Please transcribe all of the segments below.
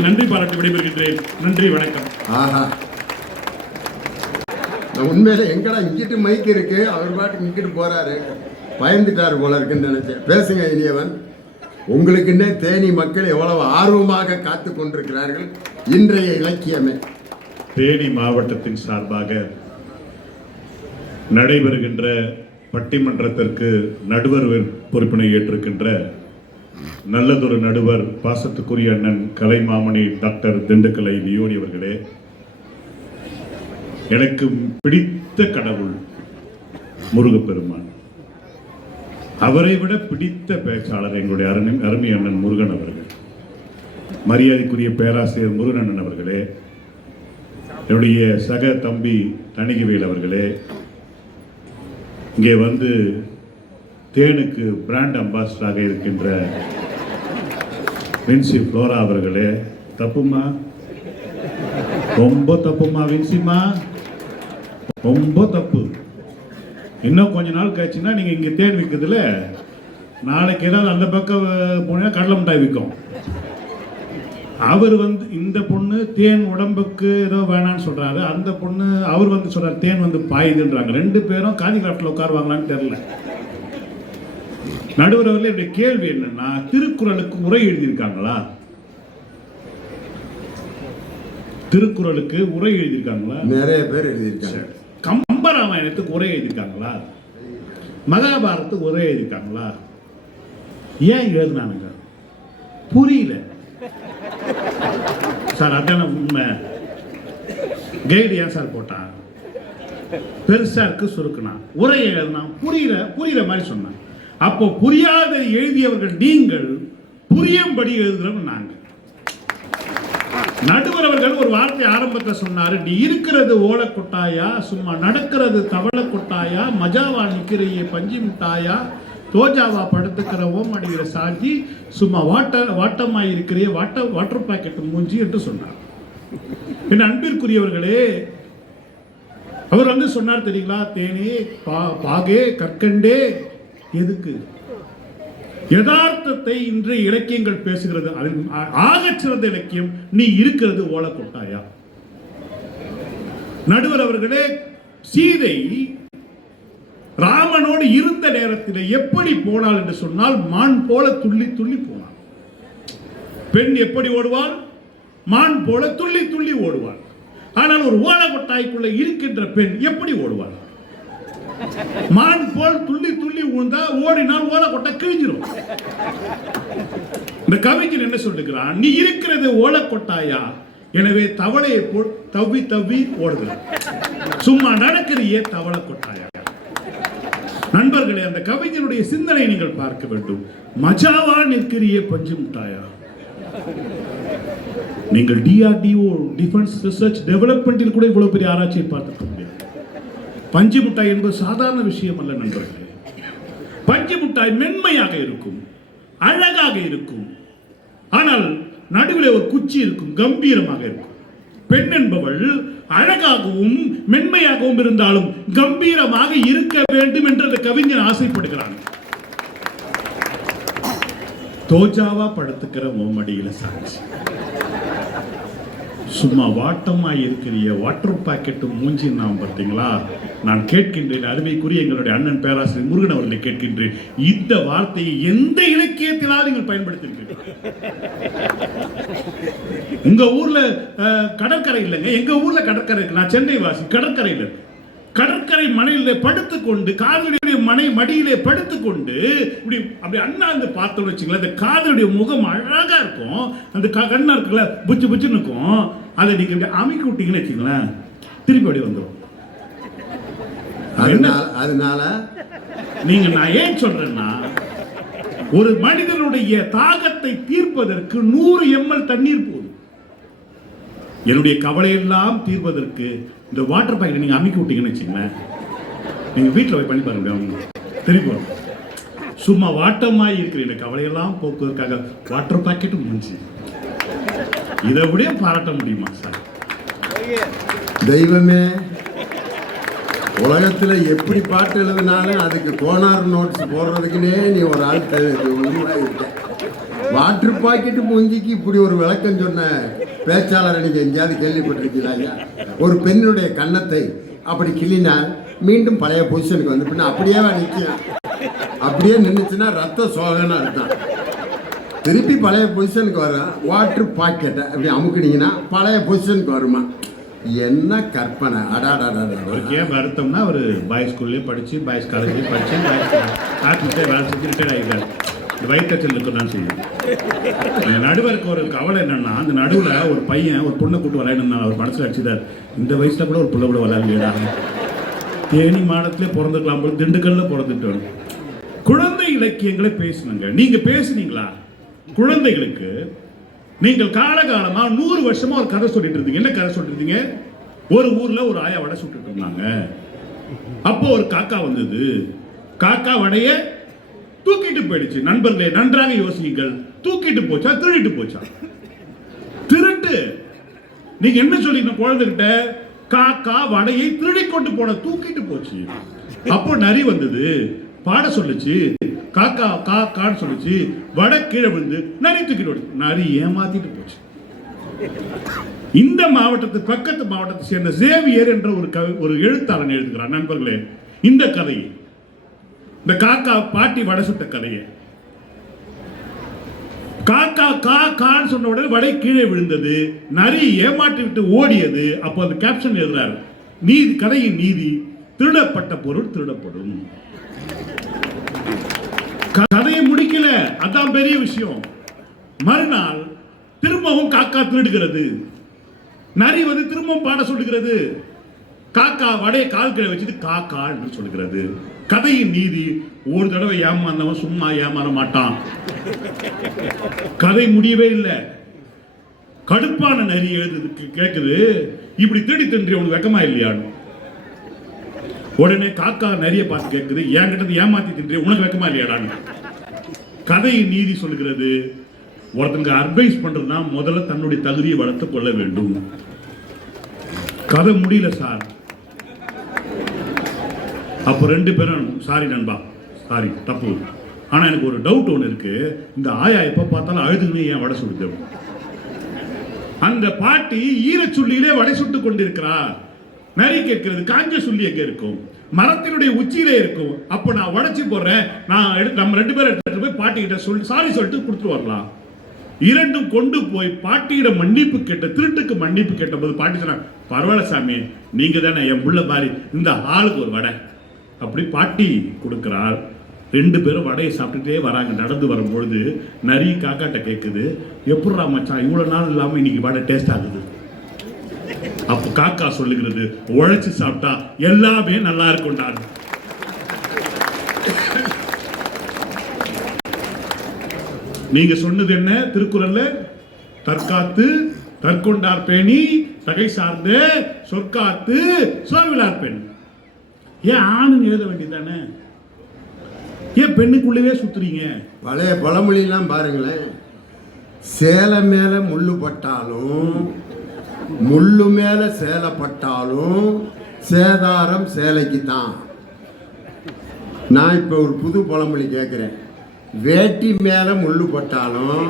கூறி நன்றி பாராட்டி விடைபெறுகின்றேன். நன்றி, வணக்கம். ஆஹா, உண்மையில எங்கடா இங்கிட்டு மைக் இருக்கு, அவர் பாட்டுக்கு இங்கிட்டு போறாரு, பயந்துட்டாரு போல இருக்குன்னு நினைச்சேன். பேசுங்க இனியவன். உங்களுக்குன்னே தேனி மக்கள் எவ்வளவு ஆர்வமாக காத்து கொண்டிருக்கிறார்கள். இன்றைய இலக்கியமே தேனி மாவட்டத்தின் சார்பாக நடைபெறுகின்ற பட்டிமன்றத்திற்கு நடுவர் பொறுப்பினை ஏற்றிருக்கின்ற நல்லதொரு நடுவர் பாசத்துக்குரிய அண்ணன் கலைமாமணி டாக்டர் திண்டுக்கலை வியோனி அவர்களே, எனக்கு பிடித்த கடவுள் முருகப்பெருமான், அவரை விட பிடித்த பேச்சாளர் எங்களுடைய அருமை அண்ணன் முருகன் அவர்கள், மரியாதைக்குரிய பேராசிரியர் முருகன் அண்ணன் அவர்களே, என்னுடைய சக தம்பி தணிகவேல் அவர்களே, இங்கே வந்து தேனுக்கு பிராண்ட் அம்பாசிடராக இருக்கின்ற வின்சி ஃப்ளோரா அவர்களே, தப்புமா, ரொம்ப தப்புமா வின்சிமா, ரொம்ப தப்பு. இன்னும் கொஞ்ச நாள் கழிச்சுன்னா நீங்கள் இங்கே தேன் விற்குதுல, நாளைக்கு ஏதாவது அந்த பக்கம் போனால் கடலை மிட்டாய் விற்கும். அவர் வந்து இந்த பொண்ணு தேன் உடம்புக்கு ஏதோ வேணான்னு சொல்கிறாரு, அந்த பொண்ணு அவர் வந்து சொல்கிறார் தேன் வந்து பாயுதுன்றாங்க. ரெண்டு பேரும் காதி காட்டில் உட்காருவாங்களான்னு தெரியல. நடுவர் அவர்களே, என்னுடைய கேள்வி என்னன்னா, திருக்குறளுக்கு உரை எழுதியிருக்காங்களா? திருக்குறளுக்கு உரை எழுதியிருக்காங்களா? நிறைய பேர் எழுதியிருக்காங்க. கம்பராமாயணத்துக்கு உரை எழுதியிருக்காங்களா? மகாபாரத்துக்கு உரை எழுதியிருக்காங்களா? ஏன் எழுதினானுங்க புரியல சார். அதான உண்மை. கைடு ஏன் சார் போட்டான்? பெருசா இருக்கு சுருக்குனா, உரை எழுதினா புரியுற மாதிரி சொன்னான். அப்போ புரியாத எழுதியவர்கள் நீங்கள், புரியும்படி எழுதுறவங்க நாங்க. நடுவர் அவர்கள் ஒரு வார்த்தை ஆரம்பத்தில் சொன்னாரு, நீ இருக்கிறது ஓலை கொட்டாயா, சும்மா நடக்கிறது தவளை கொட்டாயா, மஜாவா நிக்கிறையே பஞ்சி மிட்டாயா, தோஜாவா படுத்துக்கிற ஓம் அடிக்கிற சாஞ்சி, சும்மா வாட்டமாய் இருக்கிறே வாட்டர் பாக்கெட் மூஞ்சி என்று சொன்னார். என் அன்பிற்குரியவர்களே, அவர் வந்து சொன்னார் தெரியுங்களா, தேனே பாகே கற்கண்டே, எதுக்கு? யதார்த்தத்தை இன்றைய இலக்கியங்கள் பேசுகிறது. அதில் ஆகச் சிறந்த இலக்கியம் நீ இருக்கிறது ஓலை கொட்டாயா. நடுவர் அவர்களே, சீதை ராமனோடு இருந்த நேரத்தில் எப்படி போனாள் என்று சொன்னால், மான் போல துள்ளி துள்ளி போனாள். பெண் எப்படி ஓடுவாள்? மான் போல துள்ளி துள்ளி ஓடுவாள். ஆனால் ஒரு ஓலை கொட்டாய்க்குள்ள இருக்கின்ற பெண் எப்படி ஓடுவாள்? மான் போல் துள்ளி துள்ளி ஊழ்ந்தா ஓடினால் ஓலை கொட்டை கிழிஞ்சிரும். இந்த கவிஞன் என்ன சொல்லுகிறான்? நீ இருக்கிறது ஓலை கொட்டாயா, எனவே தவளையை போல் தவ்வி தவ்வி ஓடுகிற, சும்மா நடக்கிறியே தவளை கொட்டாயா. நண்பர்களே, அந்த கவிஞனுடைய சிந்தனை நீங்கள் பார்க்க வேண்டும். மஜாவா நிற்கிறியே பஞ்சு மிட்டாயா. நீங்கள் DRDO டிஃபென்ஸ் ரிசர்ச் டெவலப்மெண்டில் கூட இவ்வளவு பெரிய ஆராய்ச்சியை பார்த்துக்க முடியாது. பஞ்சு மிட்டாய் என்பது சாதாரண விஷயம் அல்ல நண்பர்களே. பஞ்சு மிட்டாய் மென்மையாக இருக்கும், அழகாக இருக்கும், ஆனால் நடுவில் ஒரு குச்சி இருக்கும், கம்பீரமாக இருக்கும். பெண் என்பவள் அழகாகவும் மென்மையாகவும் இருந்தாலும் கம்பீரமாக இருக்க வேண்டும் என்று அந்த கவிஞன் ஆசைப்படுகிறான். தோஜாவா படுத்துக்கிற ஓமடியில சாட்சி, சும்மா வாட்டமாய் இருக்கிற வாட்டர் பாக்கெட் மூஞ்சி நாம் பார்த்தீங்களா. நான் கேட்கின்றேன், அருமைக்குரிய எங்களுடைய அண்ணன் பேராசிரியர் முருகன் அவர்களை கேட்கின்றேன், இந்த வார்த்தையை எந்த இலக்கியத்திலாவது நீங்கள் பயன்படுத்தியிருக்கீர்கள்? உங்க ஊர்ல கடற்கரை இல்லைங்க, எங்க ஊர்ல கடற்கரை இருக்கு. நான் சென்னை வாசி. கடற்கரையில் கடற்கரை மனையிலே படுத்துக்கொண்டு, காதலுடைய மனை மடியிலே படுத்துக்கொண்டு இப்படி அப்படி அண்ணாந்து பார்த்தோம்னு வச்சுங்களேன், அந்த காதலுடைய முகம் அழகா இருக்கும், அந்த கண்ணா இருக்குல்ல புச்சு புச்சுன்னு இருக்கும். அதை நீங்க இப்படி அமைக்கி விட்டீங்கன்னு வச்சுங்களேன், திருப்பி அப்படி வந்துடும். அதனால நீங்க, நான் ஏன் சொல்றேன்னா, ஒரு மனிதனுடைய தாகத்தை தீர்ப்பதற்கு 100 ml தண்ணீர் போதும். என்னுடைய கவலையெல்லாம் தீர்ப்பதற்கு இந்த வாட்டர் பாக்கெட் நீங்க அமைக்கி விட்டீங்கன்னு வச்சுங்களேன், நீங்க வீட்டில் போய் பண்ணி பாருங்க, திருப்பி வரும். சும்மா வாட்டமாய் இருக்கிற இந்த கவலையெல்லாம் போக்குவதற்காக வாட்டர் பாக்கெட் முடிஞ்சு, இதை விட பாராட்ட முடியுமா சார்? தெய்வமே, உலகத்துல எப்படி பாட்டு எழுதினாலும் அதுக்கு கோனார் நோட்ஸ் போடுறதுக்குன்னே நீ ஒரு ஆள் இருக்க. வாட்டர் பாக்கெட்டு மூஞ்சிக்கு இப்படி ஒரு விளக்கம் சொன்ன பேச்சாளரை நீங்க எங்கேயாவது கேள்விப்பட்டிருக்கீங்களா ஐயா? ஒரு பெண்ணுடைய கன்னத்தை அப்படி கிள்ளினால் மீண்டும் பழைய பொசிஷனுக்கு வந்து பின்ன அப்படியே நிற்கும். அப்படியே நின்றுச்சுன்னா ரத்த சோகன்னு அர்த்தம். திருப்பி பழைய பொசிஷனுக்கு வரும். வாட்டர் பாக்கெட்டை அப்படி அமுக்குனீங்கன்னா பழைய பொசிஷனுக்கு வருமா? என்ன கற்பனை! அடாடாடா. ஏன் வருத்தம்னா ஒரு பாய்ஸ் ஸ்கூல்லேயே படித்து பாய்ஸ் காலேஜ்லேயே படித்து பாய்ஸ் ஆஃபீஸே வேலை செஞ்சு ரிட்டையர்ட் ஆகிட்டார். இந்த வயிற்றுச்சல் இருக்கதான் செய்யும். நடுவருக்கு ஒரு கவலை என்னன்னா, அந்த நடுவில் ஒரு பையன் ஒரு பொண்ணை கூட்டு விளையாடுனா அவர் மனசில் அடிச்சுதார், இந்த வயசில் கூட ஒரு பிள்ளை கூட விளையாடலையா, தேனி மாடத்திலே பிறந்துக்கலாம் போல, திண்டுக்கல்ல பிறந்துட்டு. குழந்தை இலக்கியங்களை பேசணுங்க. நீங்க பேசுனீங்களா? குழந்தைகளுக்கு நீங்கள் காலகாலமா 100 வருஷமா ஒரு கதை சொல்லிட்டு இருந்தீங்க. என்ன கதை சொல்லிட்டு இருந்தீங்க? ஒரு ஊர்ல ஒரு ஆயா வடை சுட்டுட்டு இருந்தாங்க. அப்போ ஒரு காக்கா வந்தது. காக்கா வடைய தூக்கிட்டு போயிடுச்சு. நண்பர்களே, நன்றாக யோசிங்கள். தூக்கிட்டு போச்சா திருடிட்டு போச்சா? திருட்டு. நீங்க என்ன சொல்றீங்க குழந்தைகிட்ட? காக்கா வடையை திருடி கொண்டு போன, தூக்கிட்டு போச்சு. அப்போ நரி வந்தது, பாட சொல்லுச்சு. காக்கா காக்கான்னு சொல்லுச்சு. வடை கீழே விழுந்து நரி தூக்கிட்டு, நரி ஏமாத்திட்டு போச்சு. இந்த மாவட்டத்து பக்கத்து மாவட்டத்தை சேர்ந்த சேவியர் என்ற ஒரு எழுத்தாளன் எழுதுகிறார். நண்பர்களே, இந்த கதையை, இந்த காக்கா பாட்டி வடை சுட்ட கதையை, காக்கா கான்னு சொன்ன உடனே வடை கீழே விழுந்தது, நரி ஏமாற்றி விட்டு ஓடியது. அப்போ அந்த கேப்ஷன் எழுதுறார், நீதி, கதையின் நீதி, திருடப்பட்ட பொருள் திருடப்படும். கதையை முடிக்கல, அதான் பெரிய விஷயம். மறுநாள் திரும்பவும் காக்கா திருடுகிறது. நரி வந்து திரும்பவும் பாட சொல்லுகிறது. காக்கா வடைய கால் கீழே வச்சுட்டு காக்கா என்று சொல்லுகிறது. கதையின் நீதி, ஒரு தடவை ஏமாந்தவன் சும்மா ஏமாற மாட்டான். கதை முடியவே இல்லை. கடுப்பான நரி எழுதுக்கு கேட்குது, இப்படி திருடி தின்றி உனக்கு வெக்கமா இல்லையான்னு. உடனே காக்கா நரிய பார்த்து கேட்குது, என்கிட்ட ஏமாத்தி தின்றி உனக்கு வெக்கமா இல்லையாடான்னு. கதையின் நீதி சொல்லுகிறது, ஒருத்தங்க அட்வைஸ் பண்றதுனா முதல்ல தன்னுடைய தகுதியை வளர்த்துக் கொள்ள வேண்டும். கதை முடியல சார். அப்போ 2 பேரும், சாரி நண்பா, சாரி தப்பு, ஆனா எனக்கு ஒரு டவுட் ஒன்று இருக்கு. இந்த ஆயா எப்ப பார்த்தாலும் அழுதுன்னு ஏன் வடை சுடுது? அந்த பாட்டி ஈரச்சுள்ளியிலே வடை சுட்டு கொண்டிருக்கிறார். நரி கேட்கிறது, காஞ்ச சுள்ளி எங்க இருக்கும்? மரத்தினுடைய உச்சியிலே இருக்கும். அப்போ நான் உடைச்சி போடுறேன், நம்ம 2 பேரும் எடுத்துட்டு போய் பாட்டி கிட்ட சொல்லி சாரி சொல்லிட்டு கொடுத்துட்டு வரலாம். 2 கொண்டு போய் பாட்டியிட மன்னிப்பு கேட்ட, திருட்டுக்கு மன்னிப்பு கேட்ட போது பாட்டி சொன்னாங்க, பரவாயில்ல சாமி, நீங்க தானே என் புள்ள பாரி, இந்த ஆளுக்கு ஒரு வடை. அப்படி பாட்டி கொடுக்கிறார். 2 பேரும் வடையை சாப்பிட்டுட்டே வராங்க. நடந்து வரும்பொழுது நரி காக்காட்ட கேட்குது, எப்படா மச்சான் இவ்வளவு நாள் இல்லாம இன்னைக்கு வடை டேஸ்ட் ஆகுது? அப்ப காக்கா சொல்லுகிறது, உழைச்சு சாப்பிட்டா எல்லாமே நல்லா இருக்கும்டா. நீங்க சொன்னது என்ன திருக்குறள்ல? தற்காத்து தற்கொண்டார் பேணி தகை சார்ந்த சொற்காத்து சோவிலார் பெண். ஏன் ஆணுன்னு எழுத வேண்டியதானே? ஏன் பெண்ணுக்குள்ளவே சுத்துறீங்க? பழைய பழமொழியெல்லாம் பாருங்களேன். சேலை மேல முள்ளு பட்டாலும், முள்ளு மேல சேலைப்பட்டாலும் சேதாரம் சேலைக்கு தான். நான் இப்ப ஒரு புது பழமொழி கேட்கிறேன். வேட்டி மேல முள்ளு பட்டாலும்,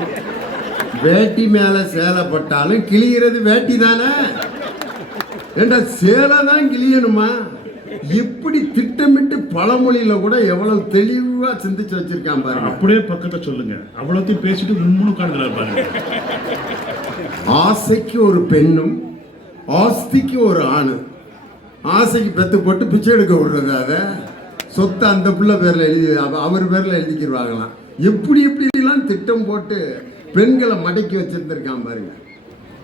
வேட்டி மேல சேலைப்பட்டாலும் கிழிகிறது வேட்டி தானே. ஏண்டா சேலை தான் கிழியணுமா? எப்படி திட்டமிட்டு பழமொழியில கூட எவ்வளவு தெளிவா சிந்திச்சு வச்சிருக்கான் பாருங்க. அப்படியே பக்கத்தை சொல்லுங்க. அவ்வளோத்தையும் பேசிட்டு முன்னு உட்கார்ந்துறாரு பாருங்க. ஆசைக்கு ஒரு பெண்ணும் ஆஸ்திக்கு ஒரு ஆணு. ஆசைக்கு பெத்து போட்டு பிச்சை எடுக்க விடுறது. அதை சொத்தை அந்த பிள்ளை பேர்ல எழுதி அவர் பேர்ல எழுதிக்கிடுவாங்களாம். எப்படி எப்படிலாம் திட்டம் போட்டு பெண்களை மடக்கி வச்சிருந்திருக்கான் பாருங்க.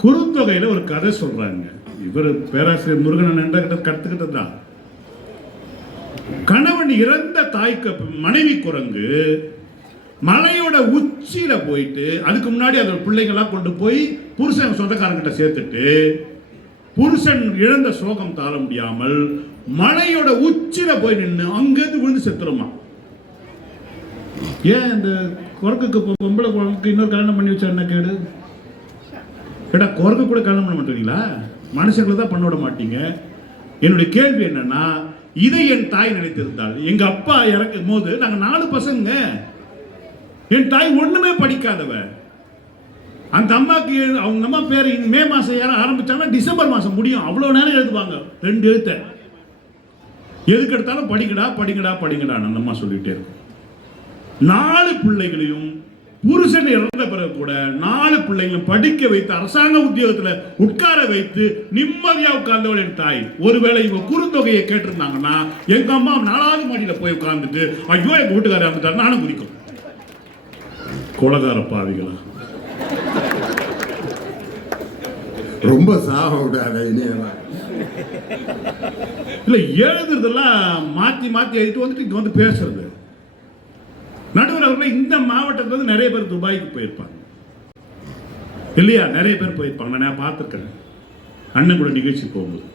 குறுந்தொகையில ஒரு கதை சொல்றாங்க. இவர் பேராசிரியர் முருகன் என்ற கற்றுக்கிட்டது தான். கணவன் இறந்த தாய்க்கு மனைவி குரங்கு மலையோட உச்சியில போயிட்டு, அதுக்கு முன்னாடி அதோட பிள்ளைங்களாம் கொண்டு போய் புருஷன் சொந்தக்காரங்கிட்ட சேர்த்துட்டு, புருஷன் இழந்த சோகம் தாழ முடியாமல் மலையோட உச்சியில போய் நின்று அங்கிருந்து விழுந்து செத்துருமா. ஏன் இந்த குரங்குக்கு பொம்பளை குரங்குக்கு இன்னொரு கல்யாணம் பண்ணி வச்சா என்ன கேடு? கேட்டா குரங்கு கூட கல்யாணம் பண்ண மாட்டீங்களா? மனுஷங்களை தான் பண்ண விட மாட்டீங்க. என்னுடைய கேள்வி என்னன்னா, இதை என் தாய் நினைத்திருந்தாள். எங்க அப்பா இறக்கும் போது நாங்க 4 பசங்க. என் தாய் ஒண்ணுமே படிக்காதவ, அந்த அம்மாக்கு அவங்க அம்மா பேர் மே மாசம் ஏற ஆரம்பிச்சாங்கன்னா டிசம்பர் மாசம் முடியும். அவ்வளவு நேரம் எழுதுவாங்க 2 எழுத்த. எதுக்கு எடுத்தாலும் படிக்கடா படிக்கடா படிக்கடா அந்த அம்மா சொல்லிட்டே இருக்கும். 4 பிள்ளைகளையும் புருஷன் இறந்த பிறகு கூட 4 பிள்ளைகளும் படிக்க வைத்து அரசாங்க உத்தியோகத்துல உட்கார வைத்து நிம்மதியா உட்கார்ந்தவள் என் தாய். ஒருவேளை இவங்க குறுந்தொகையை கேட்டிருந்தாங்கன்னா எங்க அம்மா 4வது மாடியில போய் உட்கார்ந்துட்டு ஐயோ எங்க வீட்டுக்காரர் இறந்துட்டாரு நானும் குறிக்கும். கொலகார பாவிகளா, ரொம்ப சாக விடாத இனியவா. இல்ல எழுதுறதெல்லாம் மாத்தி மாத்தி எழுதிட்டு வந்துட்டு இங்க வந்து பேசுறது. நடுவர் அவர்கள் இந்த மாவட்டத்தில் நிறைய பேர் துபாய்க்கு போயிருப்பாங்க இல்லையா? நிறைய பேர் போயிருப்பாங்க. நான் பார்த்துருக்கேன் அண்ணன் கூட நிகழ்ச்சி போகும்போது.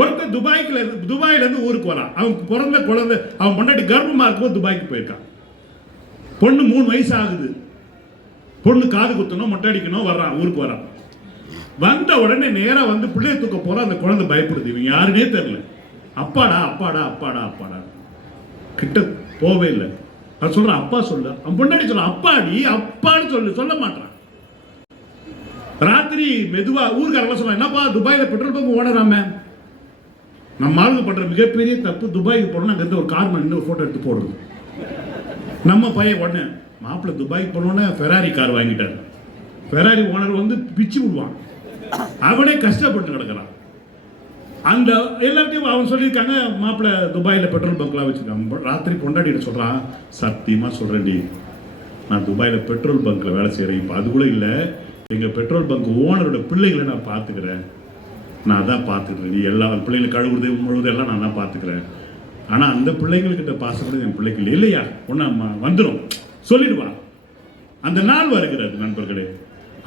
ஒருத்தர் துபாயில இருந்து ஊருக்கு வரான். அவன் பிறந்த குழந்தை அவன் முன்னாடி கர்ப்பமா இருக்கும்போது துபாய்க்கு போயிருக்கான். பொண்ணு 3 வயசு ஆகுது. பொண்ணு காது குத்தணும் மொட்டை அடிக்கணும் வர்றான், ஊருக்கு வரான். வந்த உடனே நேரா வந்து பிள்ளைய தூக்க போற அந்த குழந்தை பயப்படுது. இவன் யாருன்னே தெரியல. அப்பாடா அப்பாடா அப்பாடா அப்பாடா கிட்ட போவே இல்லை. அது சொல்றான் அப்பா சொல்லு. அவன் பொண்டாடி சொல்றான் அப்பாடி அப்பான்னு சொல்லு, சொல்ல மாட்டான். ராத்திரி மெதுவா ஊருக்காரெல்லாம் சொல்றான் என்னப்பா துபாயில பெட்ரோல் பங்க் ஓனராம. நம்ம ஆளுங்க பண்ற மிகப்பெரிய தப்பு துபாய்க்கு போனோம்னா அங்கிருந்து ஒரு கார் மணி ஒரு போட்டோ எடுத்து போடுறது. நம்ம பையன் உடனே மாப்பிள்ள துபாய்க்கு போனோன்னே ஃபெராரி கார் வாங்கிட்டாரு. ஃபெராரி ஓனர் வந்து பிச்சு விடுவான். அவனே கஷ்டப்பட்டு கிடக்கிறான். அந்த எல்லாத்தையும் அவன் சொல்லியிருக்காங்க மாப்பிள்ள துபாயில் பெட்ரோல் பங்க்லாம் வச்சுருக்காங்க. ராத்திரி பொண்டாடிட்டு சொல்கிறான் சத்தியமாக சொல்கிறேன்டி நான் துபாயில் பெட்ரோல் பங்க்கில் வேலை செய்கிறேன். இப்போ அது கூட இல்லை, எங்கள் பெட்ரோல் பங்க் ஓனரோட பிள்ளைகளை நான் பார்த்துக்கிறேன். நான் தான் பார்த்துக்கிறேன். நீ எல்லா பிள்ளைங்களை கழுவுறது முழுவதெல்லாம் நான் தான் பார்த்துக்கிறேன். ஆனால் அந்த பிள்ளைங்கள்கிட்ட பாசப்படுறது என் பிள்ளைக்கு இல்லை. இல்லையா ஒன்று வந்துடும் சொல்லிடுவா. அந்த நாள் வருகிறது நண்பர்களே.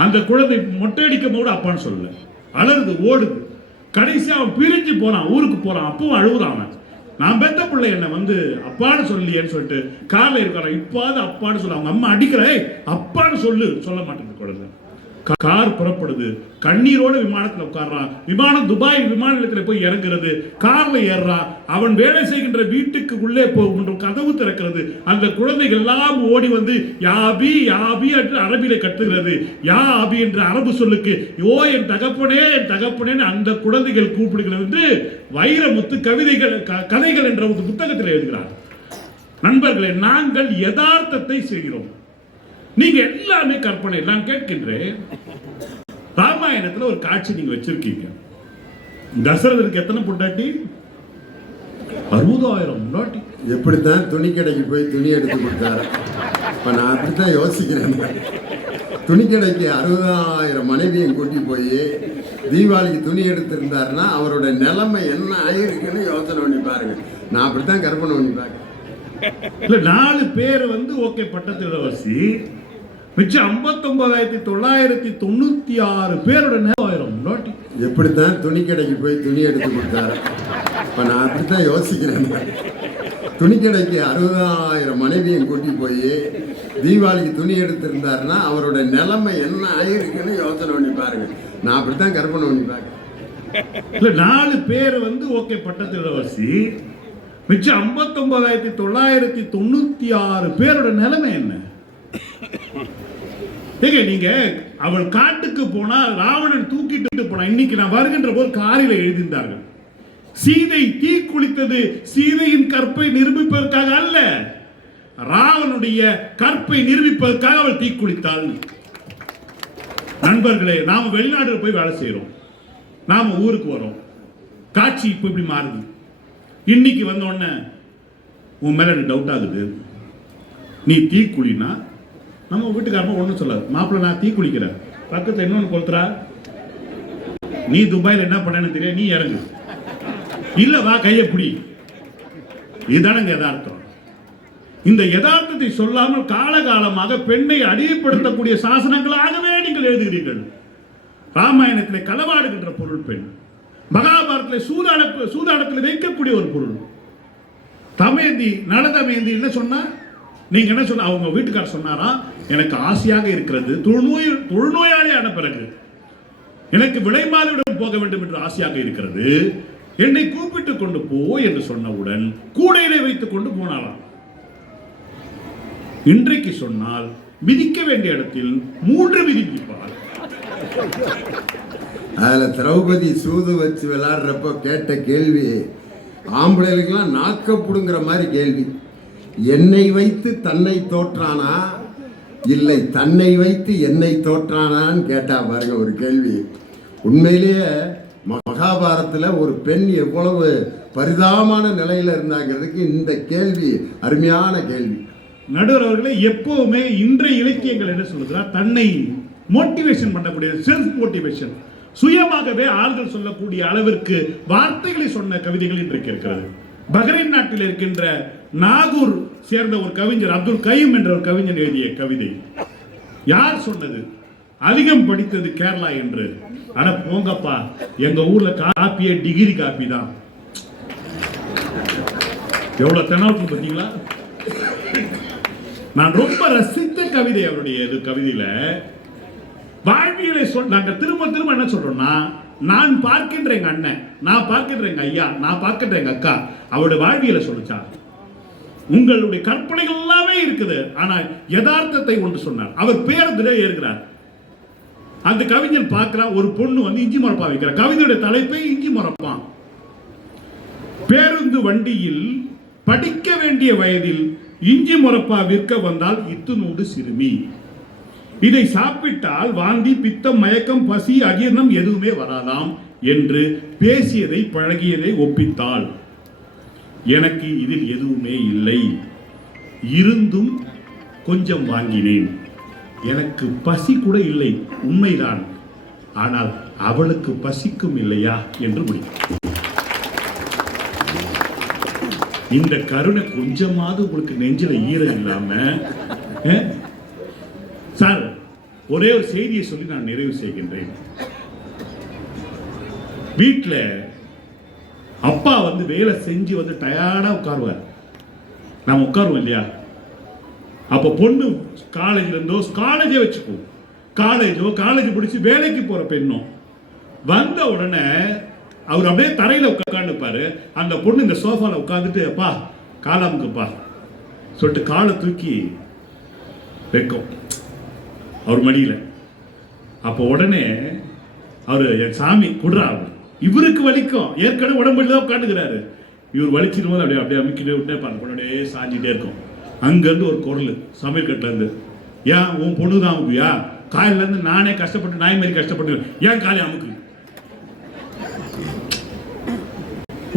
அந்த குழந்தை மொட்டை அடிக்கும் போது அப்பான்னு சொல்லல, அலறுது ஓடுது. கடைசி அவன் பிரிஞ்சு போறான், ஊருக்கு போறான். அப்பவும் அழுகுறான் அவன். நான் பெத்த பிள்ளை என்ன வந்து அப்பான்னு சொல்லியேன்னு சொல்லிட்டு காரில் இருக்கிறான். இப்பாவது அப்பான்னு சொல்ல அவங்க அம்மா அடிக்கிற அப்பான்னு சொல்லு, சொல்ல மாட்டேங்குது குழந்தை. கார் புறப்படுது. கண்ணீரோட விமானத்தில் உட்கார்றான். விமானம் துபாய் விமான நிலையத்தில் போய் இறங்குறது. கார்ல ஏறுறான். அவன் வேலை செய்கின்ற வீட்டுக்கு உள்ளே போகின்ற கதவு திறக்கிறது. அந்த குழந்தைகள் எல்லாம் ஓடி வந்து யாபி யாபி என்று அரபியில கத்துகிறது. யா அபி என்ற அரபு சொல்லுக்கு யோ என் தகப்பனே என் தகப்பனே அந்த குழந்தைகள் கூப்பிடுகிறது என்று வைரமுத்து கதைகள் என்ற ஒரு புத்தகத்தில் எழுதுகிறார். நண்பர்களே, நாங்கள் யதார்த்தத்தை செய்கிறோம். நீங்க எல்லாமே கற்பனை. நான் கேட்கின்றேன், ராமாயணத்துல ஒரு காட்சி நீங்க வச்சிருக்கீங்க. தசரதனுக்கு எத்தனை பொண்டாட்டி? 60,000 பொண்டாட்டி. எப்படித்தான் துணி கடைக்கு போய் துணி எடுத்து கொடுத்தாரு. இப்ப நான் அப்படித்தான் யோசிக்கிறேன். துணி கடைக்கு 60,000 மனைவியும் கூட்டி போய் தீபாவளிக்கு துணி எடுத்திருந்தாருன்னா அவரோட நிலைமை என்ன ஆயிருக்குன்னு யோசனை பண்ணி பாருங்க. நான் அப்படித்தான் கற்பனை பண்ணி பாருங்க. இல்ல 4 பேர் வந்து ஓகே பட்டத்து இளவரசி, மிச்சம் 59,996 பேரோட நேரம். எப்படித்தான் துணி கடைக்கு போய் துணி எடுத்து கொடுத்தாரு. இப்ப நான் அப்படித்தான் யோசிக்கிறேன். துணி கடைக்கு 60,000 மனைவியும் கூட்டி போய் தீபாவளிக்கு துணி எடுத்திருந்தாருன்னா அவரோட நிலைமை என்ன ஆயிருக்குன்னு யோசனை பண்ணி பாருங்க. நான் அப்படித்தான் கற்பனை பண்ணி பாருங்க. இல்ல 4 பேர் வந்து ஓகே பட்டத்து இளவரசி, மிச்சம் 59,996 பேரோட நிலைமை என்ன? நீங்க அவள் காட்டுக்கு போனா ராவணன் தூக்கிட்டு போனா. இன்னைக்கு நான் வருகின்ற போது காரில் எழுதியிருந்தார்கள், சீதை தீ குளித்தது சீதையின் கற்பை நிரூபிப்பதற்காக அல்ல, ராவனுடைய கற்பை நிரூபிப்பதற்காக அவள் தீ குளித்தாள். நண்பர்களே, நாம வெளிநாடு போய் வேலை செய்யறோம், நாம ஊருக்கு வரோம், காட்சி இப்ப இப்படி மாறுது. இன்னைக்கு வந்த உடனே உன் மேல டவுட் ஆகுது, நீ தீ குளினா நம்ம வீட்டுக்காரமா ஒன்றும் சொல்லாது. மாப்பிள்ள நான் தீ குளிக்கிறேன், பக்கத்தில் இன்னொன்று கொளுத்துறா, நீ துபாயில் என்ன பண்ணன்னு தெரியாது, நீ இறங்கு, இல்ல வா கையை பிடி. இதுதானங்க யதார்த்தம். இந்த யதார்த்தத்தை சொல்லாமல் காலகாலமாக பெண்ணை அடிமைப்படுத்தக்கூடிய சாசனங்களாகவே நீங்கள் எழுதுகிறீர்கள். ராமாயணத்திலே களவாடுகின்ற பொருள் பெண், மகாபாரதத்தில் சூதாடத்தில் வைக்கக்கூடிய ஒரு பொருள். தமேந்தி நலதமேந்தி என்ன சொன்னா, நீங்க என்ன சொன்ன, அவங்க வீட்டுக்காரர் சொன்னாரா, எனக்கு ஆசையாக இருக்கிறது, தொழுநோயாளியான பிறகு எனக்கு விலைமாலியுடன் போக வேண்டும் என்று ஆசையாக இருக்கிறது, என்னை கூப்பிட்டு கொண்டு போ என்று சொன்னவுடன் கூடையிலே வைத்துக் கொண்டு போனாராம். இன்றைக்கு சொன்னால் மிதிக்க வேண்டிய இடத்தில் 3 மிதி மிதிப்பார். அதுல திரௌபதி சூது வச்சு விளையாடுறப்ப கேட்ட கேள்வி ஆம்பளைகளுக்கெல்லாம் நாக்கப்புடுங்கிற மாதிரி கேள்வி. என்னை வைத்து தன்னை தோற்றானா இல்லை தன்னை வைத்து என்னை தோற்றானான்னு கேட்டா பாருங்க ஒரு கேள்வி. உண்மையிலேயே மகாபாரத்தில் ஒரு பெண் எவ்வளவு பரிதாபமான நிலையில இருந்தாங்கிறதுக்கு இந்த கேள்வி அருமையான கேள்வி. நடுவர் அவர்களே, எப்பவுமே இன்றைய இலக்கியங்கள் என்ன சொல்லுதுன்னா, தன்னை மோட்டிவேஷன் பண்ணக்கூடிய செல்ஃப் மோட்டிவேஷன், சுயமாகவே ஆள்கள் சொல்லக்கூடிய அளவிற்கு வார்த்தைகளை சொன்ன கவிதைகள் இன்றைக்கு இருக்கிறது. பஹ்ரைன் நாட்டில் இருக்கின்ற நாகூர் சேர்ந்த ஒரு கவிஞர் அப்துல் கைம் என்ற ஒரு கவிஞர் எழுதிய கவிதை. யார் சொன்னது? அதிகம் படித்தது கேரளா என்று. ஆனா போங்கப்பா, எங்க ஊர்ல காப்பியே டிகிரி காப்பி தான். எவ்வளவு தெனாவட்டம் பார்த்தீங்களா? நான் ரொம்ப ரசித்த கவிதை அவருடைய கவிதையில வாழ்வியலை நாங்க திரும்ப திரும்ப என்ன சொல்றோம்னா, நான் பார்க்கின்ற எங்க அண்ணன், நான் பார்க்கின்ற எங்க ஐயா, நான் பார்க்கின்ற எங்க அக்கா, அவருடைய வாழ்வியலை சொல்லிச்சா. உங்களுடைய கற்பனைகள் எல்லாமே இருக்குது, ஆனா யதார்த்தத்தை ஒன்று சொன்னார். அவர் பேருந்துல ஏறுகிறார். அந்த கவிஞர் பார்க்கிறார், ஒரு பொண்ணு வந்து இஞ்சி மரப்பா வைக்கிறார். கவிதையுடைய தலைப்பை இஞ்சி மரப்பான். பேருந்து வண்டியில் படிக்க வேண்டிய வயதில் இஞ்சி மரப்பா விற்க வந்தால் இத்துணூண்டு சிறுமி. இதை சாப்பிட்டால் வாந்தி, பித்தம், மயக்கம், பசி, அஜீர்ணம் எதுவுமே வராதாம் என்று பேசியதை பழகியதை ஒப்பித்தாள். எனக்கு இதில் எதுவுமே இல்லை, இருந்தும் கொஞ்சம் வாங்கினேன். எனக்கு பசி கூட இல்லை, உண்மைதான். ஆனால் அவளுக்கு பசிக்கும் இல்லையா என்று முடியும். இந்த கருணை கொஞ்சமாவது உங்களுக்கு நெஞ்சில ஈரம் இல்லாம, சார் ஒரே ஒரு செய்தியை சொல்லி நான் நிறைவு செய்கின்றேன். வீட்டில் அப்பா வந்து வேலை செஞ்சு வந்து டயர்டா உட்காருவார். நாம உட்காருவோம் இல்லையா? அப்ப பொண்ணு காலேஜ்ல இருந்தோ, காலேஜே வச்சுக்கோ, காலேஜ் முடிச்சு வேலைக்கு போற பெண்ணோ வந்த உடனே அவர் அப்படியே தரையில உட்காந்துப்பாரு. அந்த பொண்ணு இந்த சோஃபால உட்காந்துட்டு, அப்பா காலாமுக்குப்பா சொல்லிட்டு காலை தூக்கி வைக்கும் அவர் மடியில. அப்போ உடனே அவரு, என் சாமி குடுறா, இவருக்கு வலிக்கும், ஏற்கனவே உடம்புல தான் உட்காந்துக்கிறாரு. இவர் வலிச்சிடும் போது அப்படியே அப்படியே அமைக்கிட்டே விட்டே அப்படியே சாஞ்சிட்டே இருக்கும். அங்கிருந்து ஒரு குரல் சமையல் கட்டுல இருந்து, ஏன் உன் பொண்ணு தான் அமுக்குயா? காலையில இருந்து நானே கஷ்டப்பட்டு நாய் மாதிரி கஷ்டப்பட்டு ஏன் காலை அமுக்கு?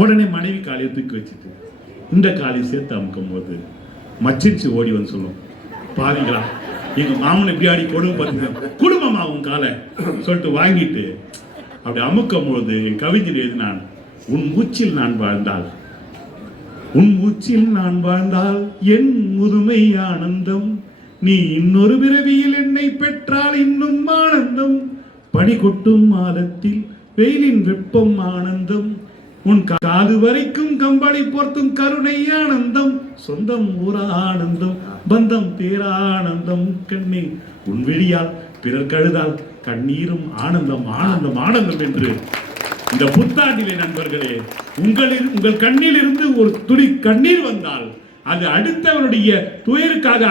உடனே மனைவி காலையை தூக்கி வச்சுட்டு இந்த காலையை சேர்த்து அமுக்கும் போது மச்சிருச்சு ஓடி வந்து சொல்லும், பாருங்களா எங்க மாமன் எப்படி ஆடி கொடுமை பார்த்துக்க, குடும்பமா உன் காலை சொல்லிட்டு வாங்கிட்டு அப்படி அமுக்கும் பொழுது என் கவிஞர் எழுதினான், உன் மூச்சில் நான் வாழ்ந்தால், உன் மூச்சில் நான் வாழ்ந்தால் என் முதுமை ஆனந்தம், நீ இன்னொரு பிறவியில் என்னை பெற்றால் இன்னும் ஆனந்தம், பனி கொட்டும் மாதத்தில் வெயிலின் வெப்பம் ஆனந்தம், உன் காது வரைக்கும் கம்பளி போர்த்தும் கருணை ஆனந்தம், சொந்தம் ஊரா ஆனந்தம், பந்தம் பேரானந்தம், கண்ணே உன் விழியால் பிறர் கழுதால் கண்ணீரும் ஆனந்தம் ஆனந்தம் ஆனந்தம் என்று இந்த புத்தாண்டிலே நண்பர்களே, உங்கள் கண்ணில் இருந்து ஒரு துளி கண்ணீர் வந்தால் அது அடுத்தவனுடைய துயருக்காக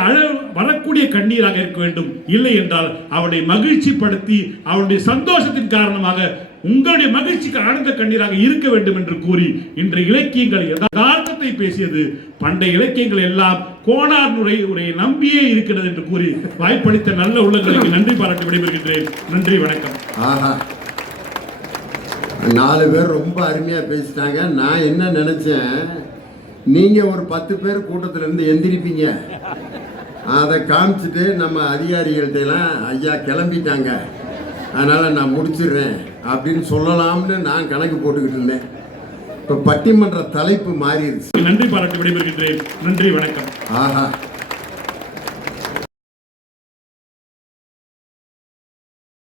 வரக்கூடிய கண்ணீராக இருக்க வேண்டும். இல்லை என்றால் அவனை மகிழ்ச்சி படுத்தி அவனுடைய சந்தோஷத்தின் காரணமாக உங்களுடைய மகிழ்ச்சிக்கு ஆனந்த கண்ணீராக இருக்க வேண்டும் என்று கூறி இன்றைய இலக்கியங்கள் யதார்த்தத்தை பேசியது. பண்டைய இலக்கியங்கள் எல்லாம் கோணார் உரையை நம்பியே இருக்கிறது என்று கூறி வாய்ப்பளித்த நல்ல உள்ளங்களுக்கு நன்றி பாராட்டி விடைபெறுகின்றேன். நன்றி, வணக்கம். ஆஹா, 4 பேர் ரொம்ப அருமையா பேசிட்டாங்க. நான் என்ன நினைச்சேன், நீங்க ஒரு 10 பேர் கூட்டத்துல இருந்து எந்திரிப்பீங்க, அதை காமிச்சிட்டு நம்ம அதிகாரிகள்ட்ட எல்லாம் ஐயா கிளம்பிட்டாங்க, அதனால நான் முடிச்சிடுறேன் அப்படின்னு சொல்லலாம்னு நான் கணக்கு போட்டுக்கிட்டு இருந்தேன். இப்ப பட்டிமன்ற தலைப்பு மாறிடுச்சு. நன்றி பாராட்டி விடைபெறுகின்றேன். நன்றி, வணக்கம். ஆஹா.